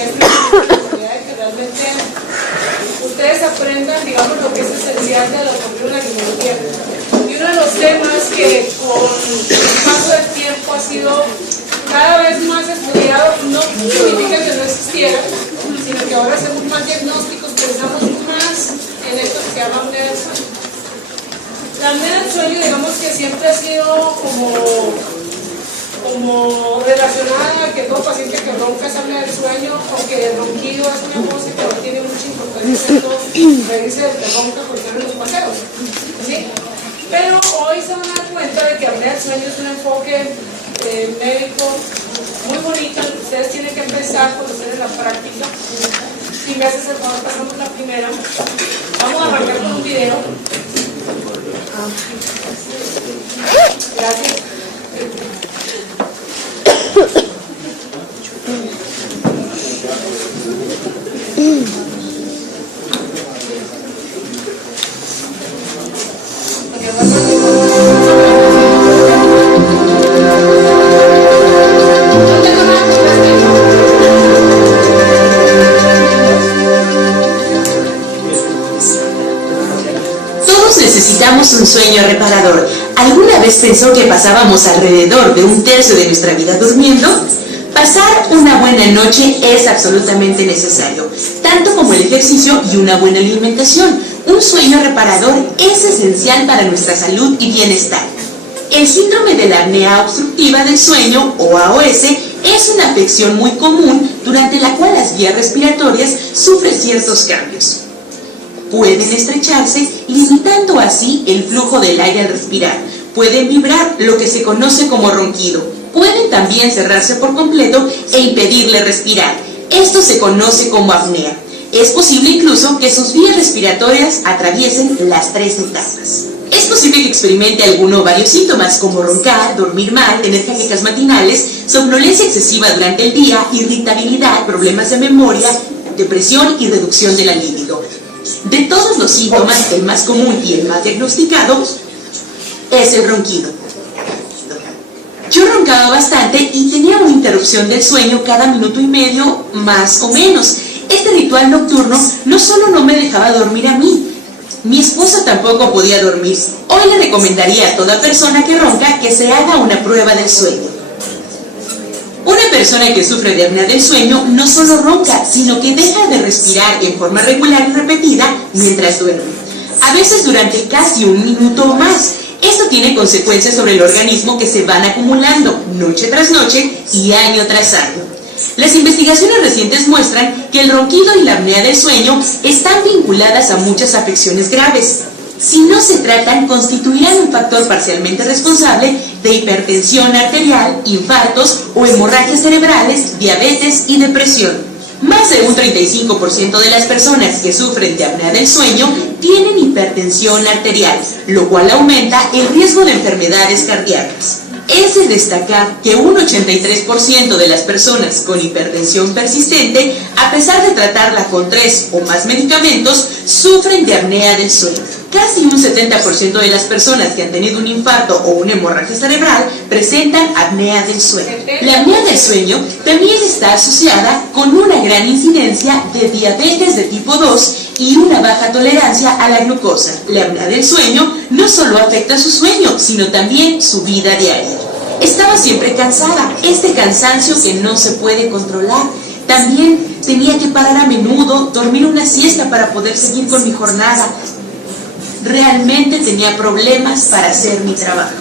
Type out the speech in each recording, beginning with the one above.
semestre, con la oportunidad de que realmente ustedes aprendan, digamos, lo que es esencial de lo ocurrido en la criminología. Y uno de los temas que con el paso del tiempo ha sido cada vez más estudiado, no significa que no existiera, sino que ahora hacemos más diagnósticos, pensamos más en esto que se llama apnea del sueño. La apnea del sueño, digamos que siempre ha sido como relacionada a que todo paciente que ronca es apnea del sueño, o que el ronquido es una cosa que ahora tiene mucha importancia en reírse del que ronca por estar en los paseos, ¿sí? Pero hoy se van a dar cuenta de que apnea del sueño es un enfoque médico muy bonito. Ustedes tienen que empezar a conocer en la práctica. Si me haces el favor, pasamos la primera. Vamos a arrancar con un video. Gracias. Necesitamos un sueño reparador. ¿Alguna vez pensó que pasábamos alrededor de un tercio de nuestra vida durmiendo? Pasar una buena noche es absolutamente necesario, tanto como el ejercicio y una buena alimentación. Un sueño reparador es esencial para nuestra salud y bienestar. El síndrome de la apnea obstructiva del sueño, o AOS, es una afección muy común durante la cual las vías respiratorias sufren ciertos cambios. Pueden estrecharse, limitando así el flujo del aire al respirar. Pueden vibrar, lo que se conoce como ronquido. Pueden también cerrarse por completo e impedirle respirar. Esto se conoce como apnea. Es posible incluso que sus vías respiratorias atraviesen las 3 etapas. Es posible que experimente alguno o varios síntomas como roncar, dormir mal, tener jaquecas matinales, somnolencia excesiva durante el día, irritabilidad, problemas de memoria, depresión y reducción de la libido. De todos los síntomas, el más común y el más diagnosticado es el ronquido. Yo roncaba bastante y tenía una interrupción del sueño cada minuto y medio, más o menos. Este ritual nocturno no solo no me dejaba dormir a mí, mi esposa tampoco podía dormir. Hoy le recomendaría a toda persona que ronca que se haga una prueba del sueño. Una persona que sufre de apnea del sueño no solo ronca, sino que deja de respirar en forma regular y repetida mientras duerme, a veces durante casi un minuto o más. Esto tiene consecuencias sobre el organismo que se van acumulando noche tras noche y año tras año. Las investigaciones recientes muestran que el ronquido y la apnea del sueño están vinculadas a muchas afecciones graves. Si no se tratan, constituirán un factor parcialmente responsable de hipertensión arterial, infartos o hemorragias cerebrales, diabetes y depresión. Más de un 35% de las personas que sufren de apnea del sueño tienen hipertensión arterial, lo cual aumenta el riesgo de enfermedades cardíacas. Es de destacar que un 83% de las personas con hipertensión persistente, a pesar de tratarla con 3 o más medicamentos, sufren de apnea del sueño. Casi un 70% de las personas que han tenido un infarto o una hemorragia cerebral presentan apnea del sueño. La apnea del sueño también está asociada con una gran incidencia de diabetes de tipo 2 y una baja tolerancia a la glucosa. La apnea del sueño no solo afecta su sueño, sino también su vida diaria. Estaba siempre cansada, este cansancio que no se puede controlar. También tenía que parar a menudo, dormir una siesta para poder seguir con mi jornada. Realmente tenía problemas para hacer mi trabajo.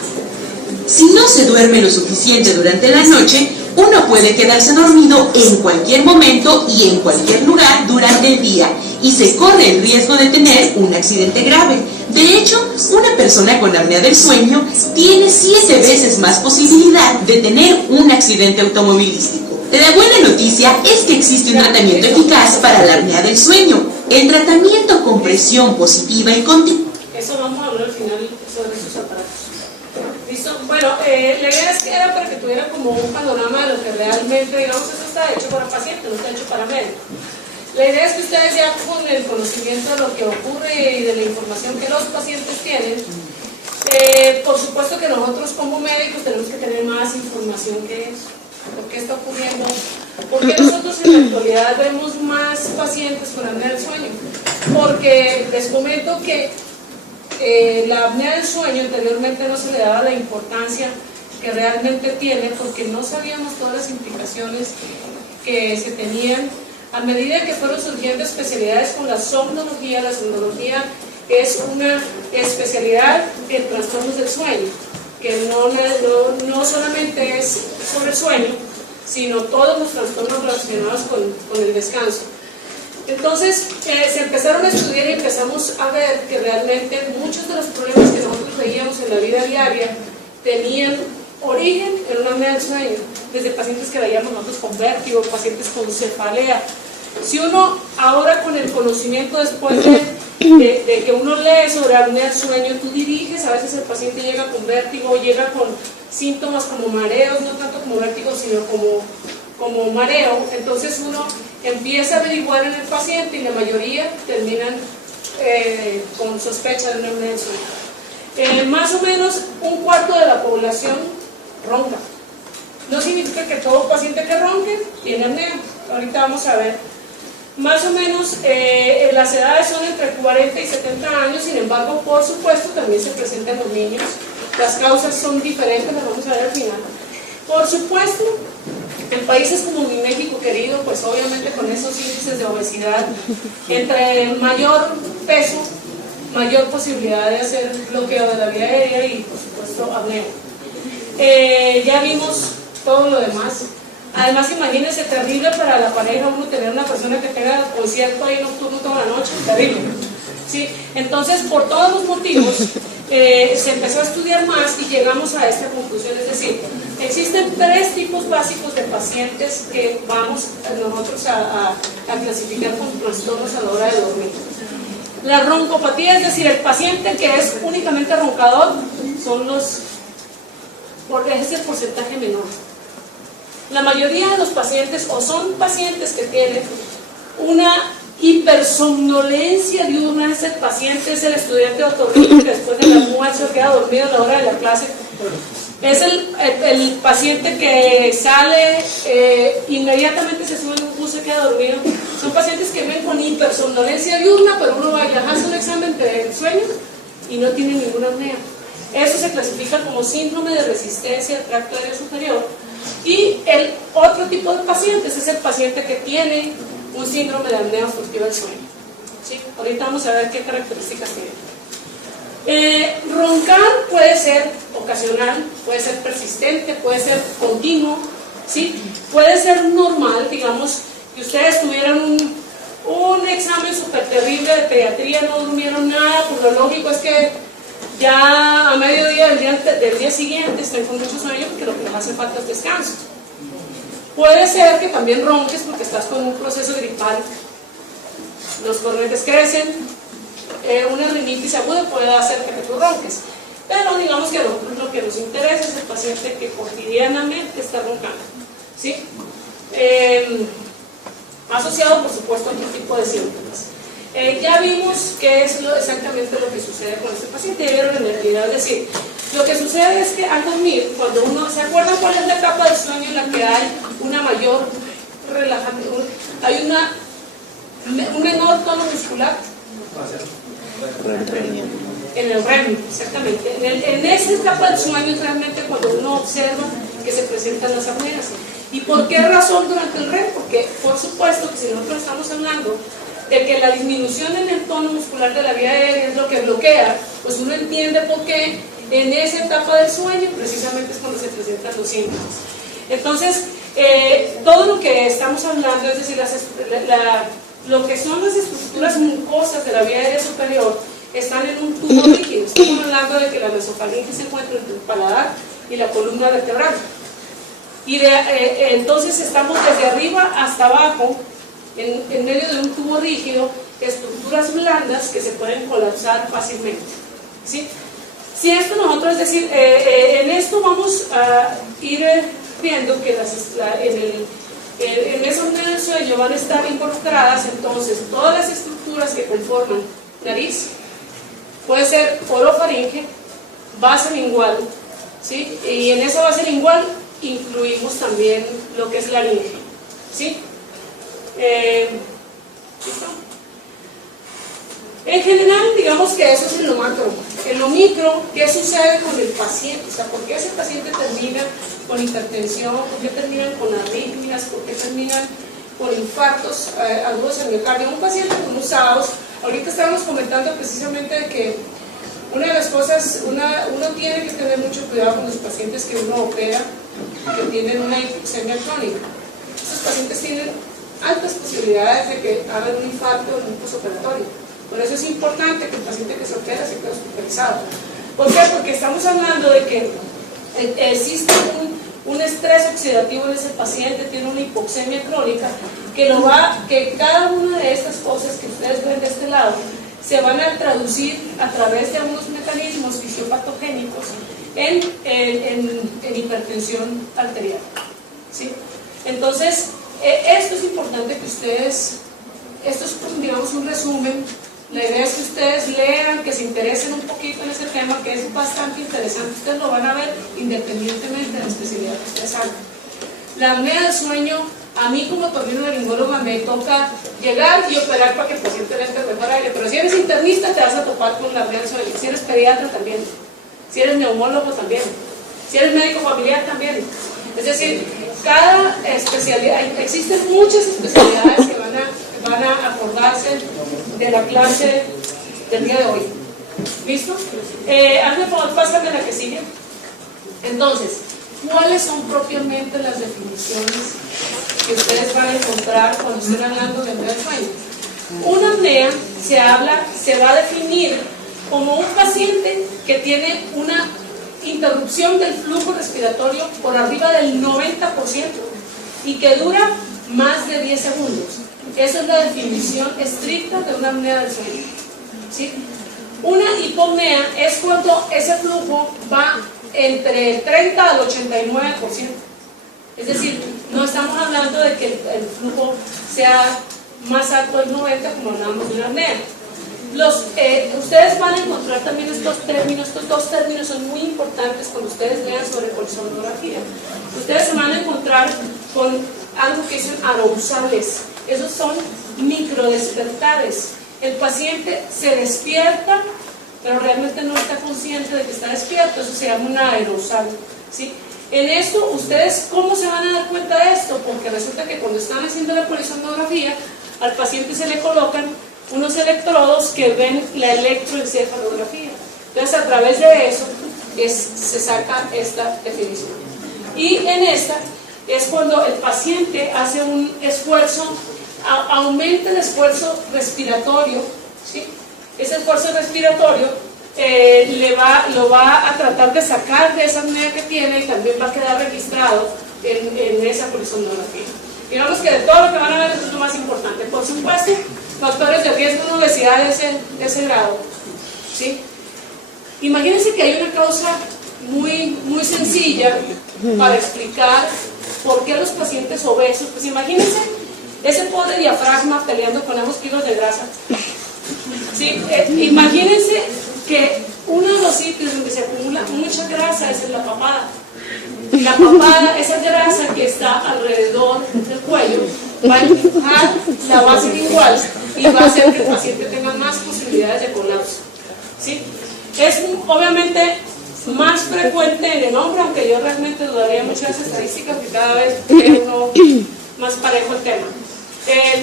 Si no se duerme lo suficiente durante la noche, uno puede quedarse dormido en cualquier momento y en cualquier lugar durante el día y se corre el riesgo de tener un accidente grave. De hecho, una persona con apnea del sueño tiene 7 veces más posibilidad de tener un accidente automovilístico. La buena noticia es que existe un tratamiento eficaz para la apnea del sueño, el tratamiento con presión positiva y continua. Eso vamos a hablar al final sobre esos aparatos. ¿Listo? Bueno, la idea es que era para que tuvieran como un panorama de lo que realmente, digamos, eso está hecho para pacientes, no está hecho para médicos. La idea es que ustedes ya con el conocimiento de lo que ocurre y de la información que los pacientes tienen, por supuesto que nosotros como médicos tenemos que tener más información que eso. ¿Por qué está ocurriendo? ¿Por qué nosotros en la actualidad vemos más pacientes con apnea del sueño? Porque les comento que la apnea del sueño anteriormente no se le daba la importancia que realmente tiene, porque no sabíamos todas las implicaciones que se tenían a medida que fueron surgiendo especialidades con la somnología. La somnología es una especialidad en trastornos del sueño, que no solamente es sobre el sueño, sino todos los trastornos relacionados con el descanso. Entonces se empezaron a estudiar y empezamos a ver que realmente muchos de los problemas que nosotros veíamos en la vida diaria tenían origen en una apnea del sueño, desde pacientes que veíamos nosotros con vértigo, pacientes con cefalea. Si uno ahora con el conocimiento después de que uno lee sobre apnea del sueño, tú diriges, a veces el paciente llega con vértigo, llega con síntomas como mareos, no tanto como vértigo, sino como mareo. Entonces uno empieza a averiguar en el paciente y la mayoría terminan con sospecha de una apnea del sueño. Más o menos un cuarto de la población ronca. No significa que todo paciente que ronque tiene apnea. Ahorita vamos a ver. Más o menos las edades son entre 40 y 70 años, sin embargo, por supuesto, también se presentan los niños. Las causas son diferentes, las vamos a ver al final. Por supuesto, en países como mi México querido, pues obviamente con esos índices de obesidad, entre mayor peso, mayor posibilidad de hacer bloqueo de la vía aérea y, por supuesto, apnea. Ya vimos todo lo demás. Además, imagínense, terrible para la pareja uno tener una persona que tenga concierto ahí nocturno toda la noche, terrible. ¿Sí? Entonces, por todos los motivos, se empezó a estudiar más y llegamos a esta conclusión. Es decir, existen 3 tipos básicos de pacientes que vamos nosotros a clasificar como trastornos a la hora de dormir. La roncopatía, es decir, el paciente que es únicamente roncador, es el porcentaje menor. La mayoría de los pacientes o son pacientes que tienen una hipersomnolencia diurna. Ese paciente es el estudiante de otorrino que después del almuerzo queda dormido a la hora de la clase. Es el paciente que sale, inmediatamente se sube en un bus y queda dormido. Son pacientes que ven con hipersomnolencia diurna, pero uno va a hacer un examen de sueño y no tiene ninguna apnea. Eso se clasifica como síndrome de resistencia del tracto aéreo superior. Y el otro tipo de pacientes es el paciente que tiene un síndrome de apnea obstructiva del sueño. ¿Sí? Ahorita vamos a ver qué características tiene. Roncar puede ser ocasional, puede ser persistente, puede ser continuo, ¿sí? Puede ser normal, digamos, que ustedes tuvieran un examen súper terrible de pediatría, no durmieron nada, pues lo lógico es que ya a mediodía del día siguiente estén con mucho sueño porque lo que les hace falta es descanso. Puede ser que también ronques porque estás con un proceso gripal, los cornetes crecen, una rinitis aguda puede hacer que tú ronques, pero digamos que lo que nos interesa es el paciente que cotidianamente está roncando, ¿sí? Asociado por supuesto a otro tipo de síntomas. Ya vimos qué es exactamente lo que sucede con este paciente. Ya vieron en el video, es decir, lo que sucede es que al dormir, cuando uno se acuerda cuál es la etapa del sueño en la que hay una mayor relajación, hay un menor tono muscular en el REM, exactamente. En esa etapa del sueño es realmente cuando uno observa que se presentan las apneas. ¿Y por qué razón durante el REM? Porque por supuesto que si nosotros estamos hablando de que la disminución en el tono muscular de la vía aérea es lo que bloquea, pues uno entiende por qué en esa etapa del sueño precisamente es cuando se presentan los síntomas. Entonces, todo lo que estamos hablando, es decir, lo que son las estructuras mucosas de la vía aérea superior están en un tubo rígido. Estamos hablando de que la mesofaringe se encuentra entre el paladar y la columna vertebral. Y entonces estamos desde arriba hasta abajo, en medio de un tubo rígido, estructuras blandas que se pueden colapsar fácilmente, ¿sí? Si esto nosotros, es decir, en esto vamos a ir viendo que en esa unidad del sueño van a estar involucradas entonces todas las estructuras que conforman nariz, puede ser orofaringe, base lingual, ¿sí? Y en esa base lingual incluimos también lo que es laringe, ¿sí? ¿Listo? En general, digamos que eso es en lo macro. En lo micro, ¿qué sucede con el paciente? O sea, ¿por qué ese paciente termina con hipertensión? ¿Por qué terminan con arritmias? ¿Por qué terminan con infartos agudos al miocardio? Un paciente con usados, ahorita estábamos comentando precisamente de que una de las cosas, uno tiene que tener mucho cuidado con los pacientes que uno opera, que tienen una hipoxemia crónica. Estos pacientes tienen altas posibilidades de que hagan un infarto en un postoperatorio. Por eso es importante que el paciente que se opera se quede hospitalizado. ¿Por qué? Porque estamos hablando de que existe un estrés oxidativo en ese paciente, tiene una hipoxemia crónica, que cada una de estas cosas que ustedes ven de este lado se van a traducir a través de unos mecanismos fisiopatogénicos en hipertensión arterial, ¿sí? Entonces, esto es importante que ustedes, esto es, digamos, un resumen. La idea es que ustedes lean, que se interesen un poquito en ese tema, que es bastante interesante. Ustedes lo van a ver independientemente de la especialidad que ustedes hagan. La apnea del sueño, a mí como otorrinolaringóloga me toca llegar y operar para que el paciente le entre mejor aire. Pero si eres internista te vas a topar con la apnea del sueño. Si eres pediatra también. Si eres neumólogo también. Si eres médico familiar también. Es decir, cada especialidad, existen muchas especialidades que van a acordarse de la clase del día de hoy. ¿Listo? Hazme por favor, pásame la que sigue. Entonces, ¿cuáles son propiamente las definiciones que ustedes van a encontrar cuando estén hablando de apnea del sueño? Una apnea se va a definir como un paciente que tiene una interrupción del flujo respiratorio por arriba del 90% y que dura más de 10 segundos. Esa es la definición estricta de una apnea del sueño, ¿sí? Una hipopnea es cuando ese flujo va entre el 30 al 89%. Es decir, no estamos hablando de que el flujo sea más alto del 90% como hablamos de una apnea. Ustedes van a encontrar también estos dos términos son muy importantes cuando ustedes lean sobre polisomnografía. Ustedes se van a encontrar con algo que dicen arousales. Esos son microdespertares. El paciente se despierta, pero realmente no está consciente de que está despierto. Eso se llama una aerosal, ¿sí? En esto, ¿ustedes cómo se van a dar cuenta de esto? Porque resulta que cuando están haciendo la polisomnografía, al paciente se le colocan unos electrodos que ven la electroencefalografía. Entonces, a través de eso se saca esta definición. Y en esta es cuando el paciente hace un esfuerzo, aumenta el esfuerzo respiratorio, ¿sí? Ese esfuerzo respiratorio lo va a tratar de sacar de esa apnea que tiene y también va a quedar registrado en esa polisomnografía. Digamos que de todo lo que van a ver, esto es lo más importante. Por supuesto, factores de riesgo en obesidad de ese grado, ¿sí? Imagínense que hay una causa muy, muy sencilla para explicar por qué los pacientes obesos, pues imagínense ese pobre diafragma peleando con esos kilos de grasa, ¿sí? Imagínense que uno de los sitios donde se acumula mucha grasa es en la papada. La papada, esa grasa que está alrededor del cuello, va a empujar la base lingual y va a hacer que el paciente tenga más posibilidades de colapso, ¿sí? Es obviamente más frecuente en el hombre, aunque yo realmente dudaría mucho de las estadísticas, que cada vez tiene uno más parejo el tema.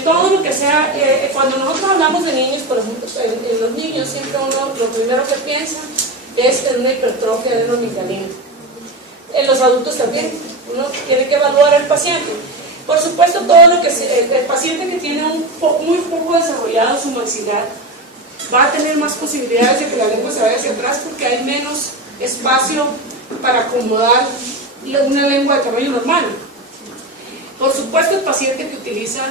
Todo lo que sea, cuando nosotros hablamos de niños, por ejemplo, en los niños siempre uno lo primero que piensa es en una hipertrofia de una amigdalina. En los adultos también, uno tiene que evaluar al paciente. Por supuesto, todo lo que el paciente que tiene muy poco desarrollado su maxilar va a tener más posibilidades de que la lengua se vaya hacia atrás porque hay menos espacio para acomodar una lengua de tamaño normal. Por supuesto, el paciente que utiliza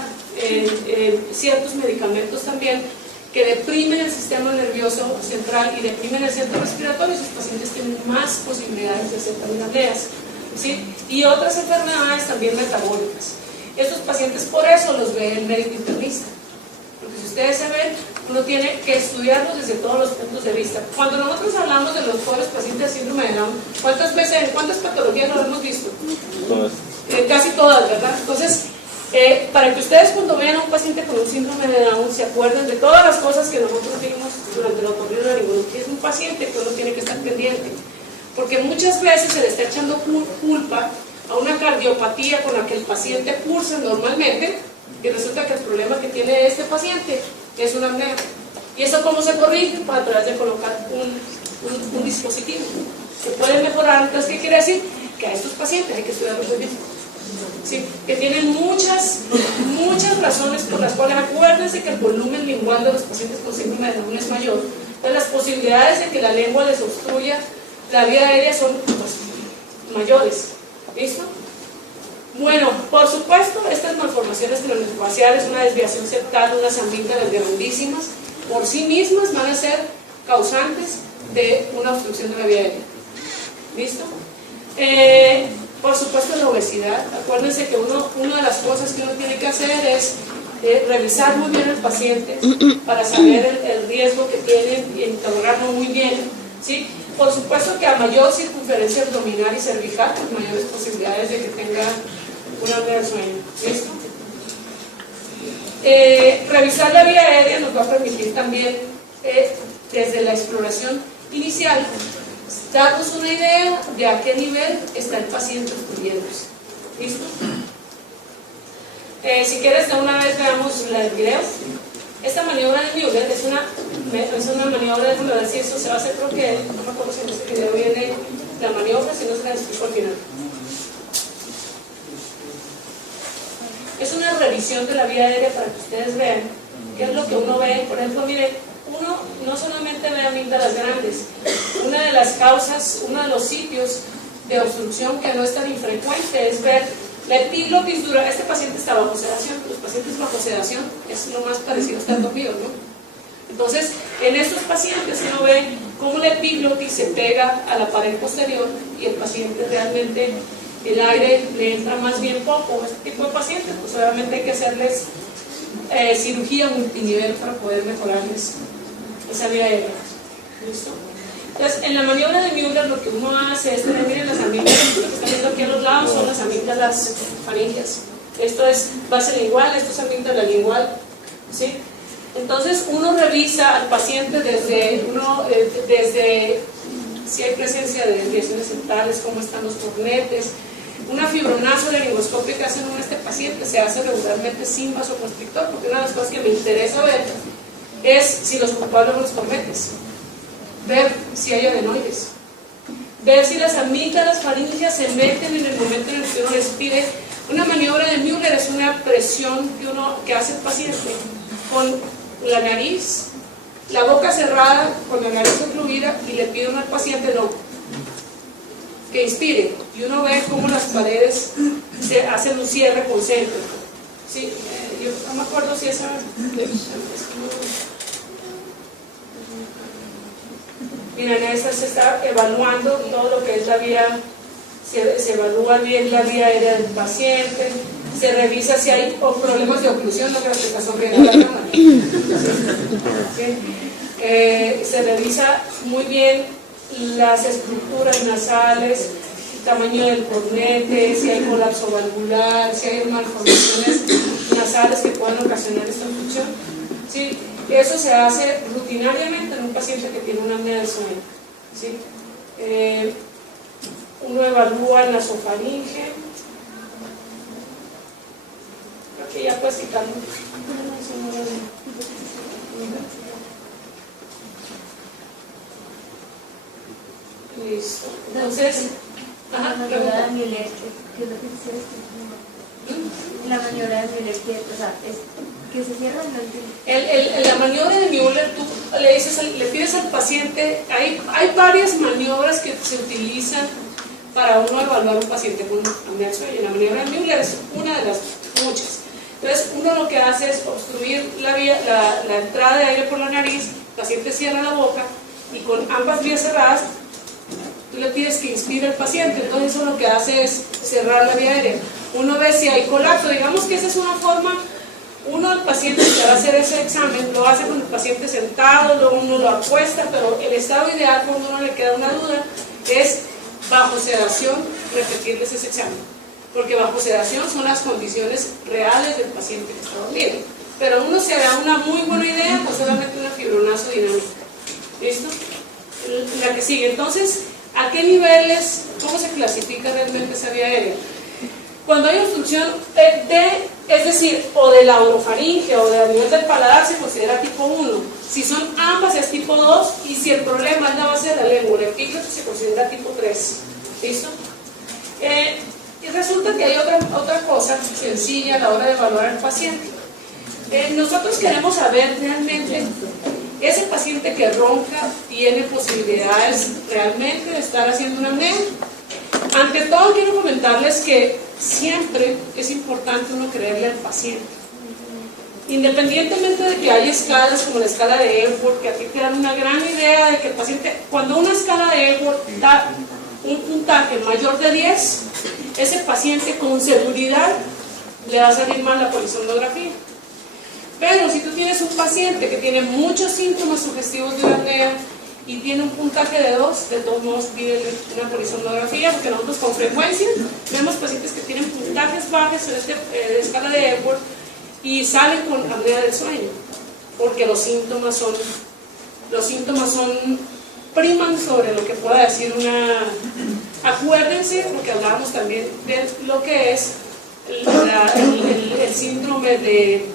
ciertos medicamentos también que deprimen el sistema nervioso central y deprimen el centro respiratorio, esos pacientes tienen más posibilidades de hacer también apneas, ¿sí? Y otras enfermedades también metabólicas. Estos pacientes por eso los ve el médico internista, porque si ustedes se ven, uno tiene que estudiarlos desde todos los puntos de vista. Cuando nosotros hablamos de los pobres pacientes de síndrome de Down, ¿cuántas patologías lo hemos visto? Todas. Casi todas, ¿verdad? Entonces, para que ustedes cuando vean a un paciente con un síndrome de Down se acuerden de todas las cosas que nosotros vimos durante la otorrinolaringología, es un paciente que uno tiene que estar pendiente, porque muchas veces se le está echando culpa a una cardiopatía con la que el paciente cursa normalmente, y resulta que el problema que tiene este paciente es una apnea. ¿Y eso cómo se corrige? A través de colocar un dispositivo que puede mejorar. Entonces, ¿qué quiere decir? Que a estos pacientes hay que estudiarlos muy bien. ¿Sí? Que tienen muchas razones por las cuales, acuérdense que el volumen lingual de los pacientes con síndrome de Down es mayor. Entonces, las posibilidades de que la lengua les obstruya la vía aérea son mayores. ¿Listo? Bueno, por supuesto, estas malformaciones craneofaciales, una desviación septal, unas amígdalas grandísimas, por sí mismas van a ser causantes de una obstrucción de la vía aérea. ¿Listo? Por supuesto, la obesidad. Acuérdense que una de las cosas que uno tiene que hacer es revisar muy bien al paciente para saber el riesgo que tienen y interrogarlo muy bien, ¿sí? Por supuesto que a mayor circunferencia abdominal y cervical, pues mayores posibilidades de que tenga una apnea del sueño. ¿Listo? Revisar la vía aérea nos va a permitir también, desde la exploración inicial, darnos una idea de a qué nivel está el paciente obstruyéndose. ¿Listo? Si quieres, de una vez veamos la del video. Esta maniobra de Müller es una maniobra, déjame ver si eso se va a hacer, creo que, no me acuerdo si en este video viene la maniobra, si no se la explico al final. Es una revisión de la vía aérea para que ustedes vean qué es lo que uno ve. Por ejemplo, miren, uno no solamente ve amígdalas grandes, una de las causas, uno de los sitios de obstrucción que no es tan infrecuente es ver la epiglotis dura. Este paciente está bajo sedación, los pacientes bajo sedación es lo más parecido a estar dormido, ¿no? Entonces, en estos pacientes uno ve cómo la epiglotis se pega a la pared posterior y el paciente realmente, el aire le entra más bien poco. Este tipo de pacientes, pues obviamente hay que hacerles cirugía multinivel para poder mejorarles esa vía aérea. ¿Listo? Entonces, en la maniobra de Müller lo que uno hace es tener, miren, las amígdalas, lo que están viendo aquí a los lados son las amígdalas faringeas. Esto es base lingual, esto es amígdala lingual, ¿sí? Entonces, uno revisa al paciente desde si hay presencia de desviaciones septales, cómo están los cornetes. Una fibronazo laringoscopia que hacen en este paciente se hace regularmente sin vasoconstrictor, porque una de las cosas que me interesa ver es si los culpables son los cornetes, ver si hay adenoides, ver si las amígdalas faríngeas se meten en el momento en el que uno respire. Una maniobra de Müller es una presión que hace el paciente con la nariz, la boca cerrada, con la nariz ocluida, y le pide al paciente que inspire, y uno ve cómo las paredes se hacen un cierre concéntrico. ¿Sí? Yo no me acuerdo si esa... Miren, esta se está evaluando todo lo que es la vía, se evalúa bien la vía aérea del paciente, se revisa si hay problemas de oclusión, no creo que está sonriendo la cámara. ¿Sí? Se revisa muy bien las estructuras nasales, el tamaño del cornete, si hay colapso valvular, si hay malformaciones nasales que puedan ocasionar esta obstrucción. ¿Sí? Eso se hace rutinariamente en un paciente que tiene una apnea del sueño. ¿Sí? Uno evalúa el nasofaringe. Creo que ya puedes quitarlo. Listo. Entonces, la maniobra de Müller, ¿qué es lo que se hace? La maniobra de Müller, que se cierra, no entiendo. La maniobra de Müller, tú le pides al paciente, hay varias maniobras que se utilizan para uno evaluar un paciente con apnea del sueño. La maniobra de Müller es una de las muchas. Entonces, uno lo que hace es obstruir la entrada de aire por la nariz, el paciente cierra la boca y con ambas vías cerradas, tú le pides que inspire al paciente. Entonces, eso lo que hace es cerrar la vía aérea. Uno ve si hay colapso. Digamos que esa es una forma. Uno, el paciente que va a hacer ese examen, lo hace con el paciente sentado, luego uno lo acuesta, pero el estado ideal, cuando uno le queda una duda, es bajo sedación repetirles ese examen. porque bajo sedación son las condiciones reales del paciente que está dormido. Pero uno se da una muy buena idea con solamente una fibronazo dinámica. ¿Listo? La que sigue. Entonces, ¿a qué niveles, cómo se clasifica realmente esa vía aérea? Cuando hay obstrucción es decir, o de la orofaringe o a nivel del paladar, se considera tipo 1. Si son ambas es tipo 2, y si el problema es la base de la lengua, el epígrafe, se considera tipo 3. ¿Listo? Y resulta que hay otra cosa sencilla a la hora de evaluar al paciente. Nosotros queremos saber realmente, ese paciente que ronca tiene posibilidades realmente de estar haciendo una apnea. Ante todo quiero comentarles que siempre es importante uno creerle al paciente. Independientemente de que hay escalas como la escala de Epworth, que aquí te dan una gran idea de que el paciente, cuando una escala de Epworth da un puntaje mayor de 10, ese paciente con seguridad le va a salir mal la polisomnografía. Pero si tú tienes un paciente que tiene muchos síntomas sugestivos de la apnea y tiene un puntaje de 2, de todos modos pide una polisomnografía, porque nosotros con frecuencia vemos pacientes que tienen puntajes bajos en esta escala de Epworth y salen con apnea del sueño, porque los síntomas priman sobre lo que pueda decir una... Acuérdense, porque hablábamos también de lo que es el síndrome de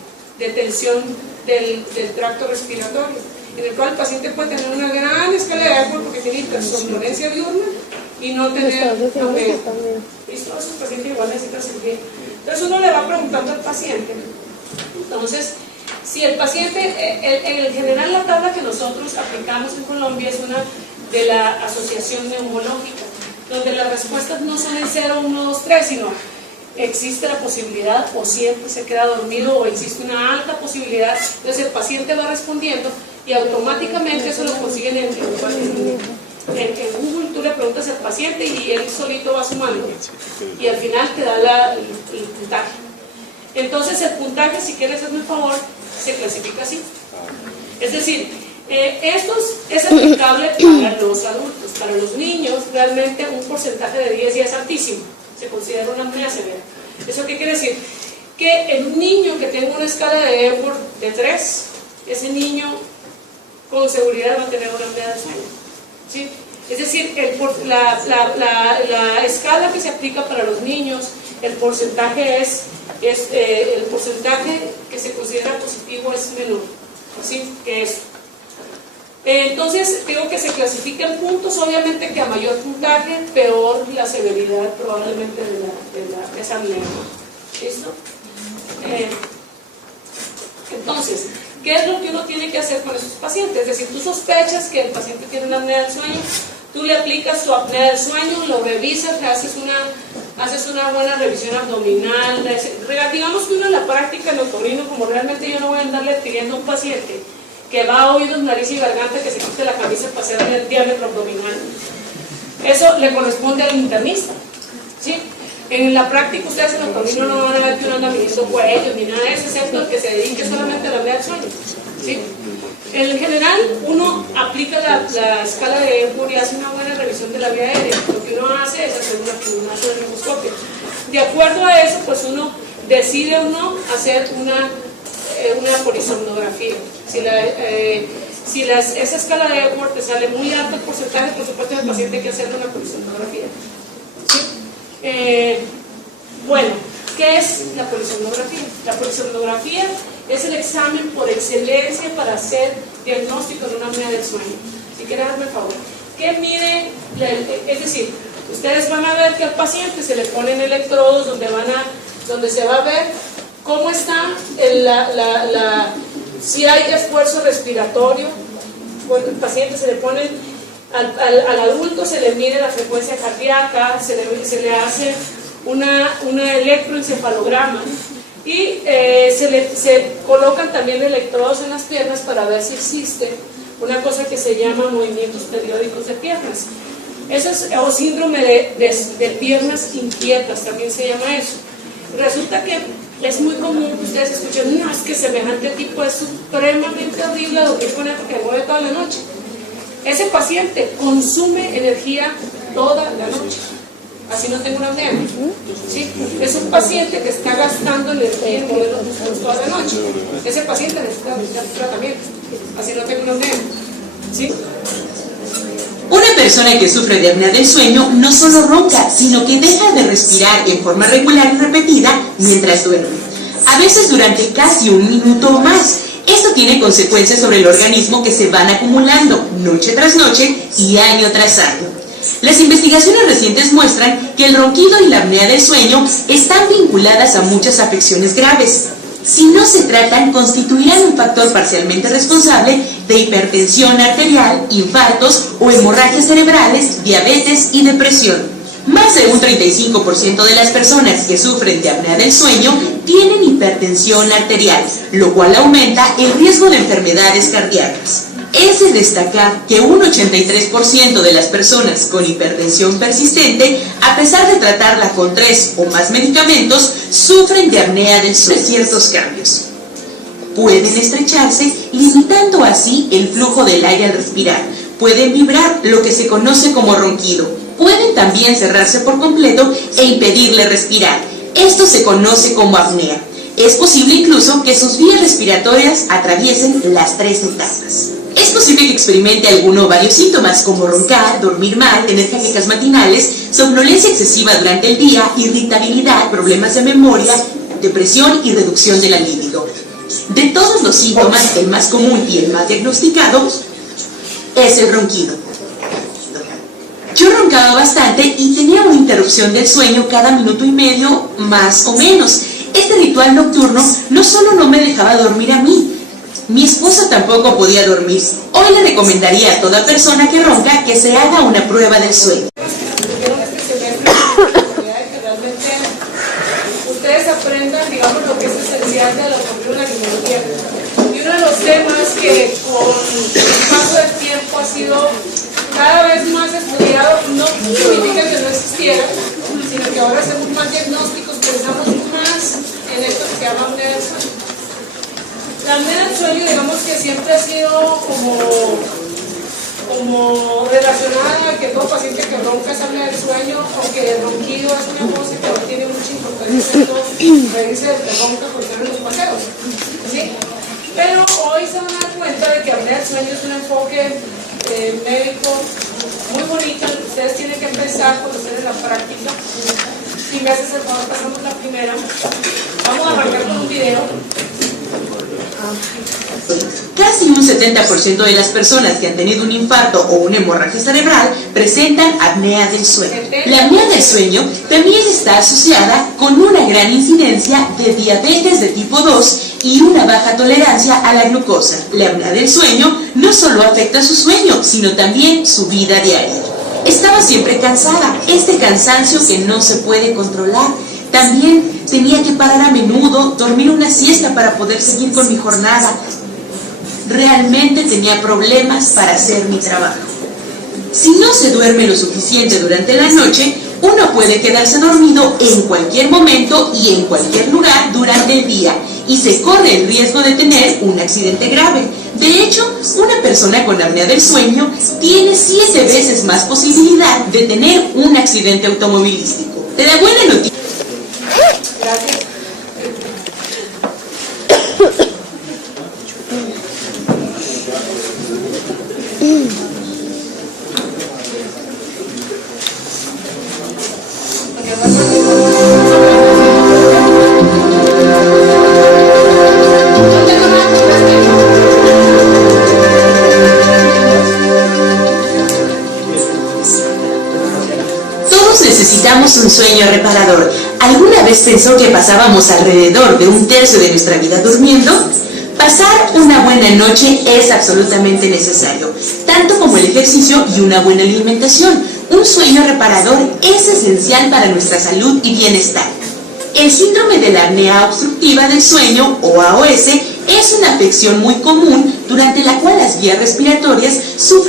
tensión del tracto respiratorio, en el cual el paciente puede tener una gran escala de Epworth porque tiene hipersomnolencia diurna y no tener apnea. ¿Listo? Esos pacientes igual necesitan cirugía. Entonces uno le va preguntando al paciente. Entonces, si el paciente, en general la tabla que nosotros aplicamos en Colombia es una de la asociación neumológica, donde las respuestas no son en 0, 1, 2, 3, sino existe la posibilidad, o siempre se queda dormido, o existe una alta posibilidad. Entonces el paciente va respondiendo y automáticamente eso lo consiguen en Google. Tú le preguntas al paciente y él solito va sumando y al final te da el puntaje. Entonces el puntaje, si quieres hacerme el favor, se clasifica así. Es decir, esto es aplicable para los adultos. Para los niños realmente un porcentaje de 10 ya es altísimo, se considera una apnea severa. ¿Eso qué quiere decir? Que en un niño que tenga una escala de Epworth de 3, ese niño con seguridad va a tener una apnea del sueño, ¿sí? Es decir, la escala que se aplica para los niños, el porcentaje el porcentaje que se considera positivo es menor, ¿sí? Que es. Entonces, digo que se clasifican puntos, obviamente que a mayor puntaje, peor la severidad probablemente de esa apnea. ¿Listo? Entonces, ¿qué es lo que uno tiene que hacer con esos pacientes? Es decir, tú sospechas que el paciente tiene una apnea del sueño, tú le aplicas su apnea del sueño, lo revisas, le haces una buena revisión abdominal. Digamos que uno en la práctica, en el otorrino, como realmente yo no voy a andarle pidiendo a un paciente que va a oídos, nariz y garganta que se quite la camisa para hacer el diámetro abdominal. Eso le corresponde al internista, ¿sí? En la práctica ustedes en el otorrino no van a ver que uno anda midiendo cuellos ni nada de eso, excepto el que se dedique solamente a la apnea del sueño, ¿sí? En general, uno aplica la escala de Epworth y hace una buena revisión de la vía aérea. Lo que uno hace es hacer una sonografía. De acuerdo a eso, pues uno decide o no hacer una polisomnografía. Si esa escala de Epworth te sale muy alto el porcentaje, por supuesto el paciente hay que hacerle una polisomnografía. ¿Sí? Bueno, ¿qué es la polisomnografía? La polisomnografía es el examen por excelencia para hacer diagnóstico de una apnea del sueño. Si quieren darme el favor, ¿qué mide? Es decir, ustedes van a ver que al paciente se le ponen electrodos donde se va a ver cómo está si hay esfuerzo respiratorio. Cuando el paciente se le pone, al adulto se le mide la frecuencia cardíaca, se le hace una electroencefalograma y se colocan también electrodos en las piernas para ver si existe una cosa que se llama movimientos periódicos de piernas. Eso es, o síndrome de piernas inquietas, también se llama eso. Resulta que es muy común que ustedes escuchen, no, es que semejante tipo es supremamente horrible dormir con él porque me mueve toda la noche. Ese paciente consume energía toda la noche. así no tengo una apnea. ¿Sí? Es un paciente que está gastando energía en mover los músculos toda la noche. Ese paciente necesita un tratamiento, así no tengo una apnea. ¿Sí? Una persona que sufre de apnea del sueño no solo ronca, sino que deja de respirar en forma regular y repetida mientras duerme, a veces durante casi un minuto o más. Esto tiene consecuencias sobre el organismo que se van acumulando noche tras noche y año tras año. Las investigaciones recientes muestran que el ronquido y la apnea del sueño están vinculadas a muchas afecciones graves. Si no se tratan, constituirán un factor parcialmente responsable de hipertensión arterial, infartos o hemorragias cerebrales, diabetes y depresión. Más de un 35% de las personas que sufren de apnea del sueño tienen hipertensión arterial, lo cual aumenta el riesgo de enfermedades cardíacas. Es de destacar que un 83% de las personas con hipertensión persistente, a pesar de tratarla con 3 o más medicamentos, sufren de apnea del sueño. Ciertos cambios pueden estrecharse, limitando así el flujo del aire al respirar. Pueden vibrar, lo que se conoce como ronquido. Pueden también cerrarse por completo e impedirle respirar. Esto se conoce como apnea. Es posible incluso que sus vías respiratorias atraviesen las 3 etapas. Es posible que experimente alguno o varios síntomas como roncar, dormir mal, tener jaquecas matinales, somnolencia excesiva durante el día, irritabilidad, problemas de memoria, depresión y reducción de la libido. De todos los síntomas, el más común y el más diagnosticado es el ronquido. Yo roncaba bastante y tenía una interrupción del sueño cada minuto y medio, más o menos. Este ritual nocturno no solo no me dejaba dormir a mí, mi esposa tampoco podía dormir. Hoy le recomendaría a toda persona que ronca que se haga una prueba del sueño. Ustedes aprendan, digamos, lo que es esencial de la epidemiología. Y uno de los temas que con el paso del tiempo ha sido cada vez más estudiado, no significa que no existiera, sino que ahora hacemos más diagnósticos, pensamos más en esto que se llama apnea del sueño. La apnea del sueño, digamos que siempre ha sido como relacionada a que todo paciente que ronca es apnea del sueño, aunque el ronquido es una cosa que no tiene mucha importancia, me dice el que ronca por estar en los paseos, ¿sí? Pero hoy se van a dar cuenta de que apnea del sueño es un enfoque médico muy bonito. Ustedes tienen que empezar por hacer en la práctica. Si me haces el favor, pasamos la primera. Vamos a arrancar con un video. Casi un 70% de las personas que han tenido un infarto o una hemorragia cerebral presentan apnea del sueño. La apnea del sueño también está asociada con una gran incidencia de diabetes de tipo 2 y una baja tolerancia a la glucosa. La apnea del sueño no solo afecta su sueño, sino también su vida diaria. Estaba siempre cansada, este cansancio que no se puede controlar. También tenía que parar a menudo, dormir una siesta para poder seguir con mi jornada. Realmente tenía problemas para hacer mi trabajo. Si no se duerme lo suficiente durante la noche, uno puede quedarse dormido en cualquier momento y en cualquier lugar durante el día y se corre el riesgo de tener un accidente grave. De hecho, una persona con apnea del sueño tiene 7 veces más posibilidad de tener un accidente automovilístico. La buena noticia. Gracias. Todos necesitamos un sueño reparador. ¿Alguna vez pensó que pasábamos alrededor de un tercio de nuestra vida durmiendo? Pasar una buena noche es absolutamente necesario, tanto como el ejercicio y una buena alimentación. Un sueño reparador es esencial para nuestra salud y bienestar. El síndrome de la apnea obstructiva del sueño, o AOS, es una afección muy común durante la cual las vías respiratorias sufren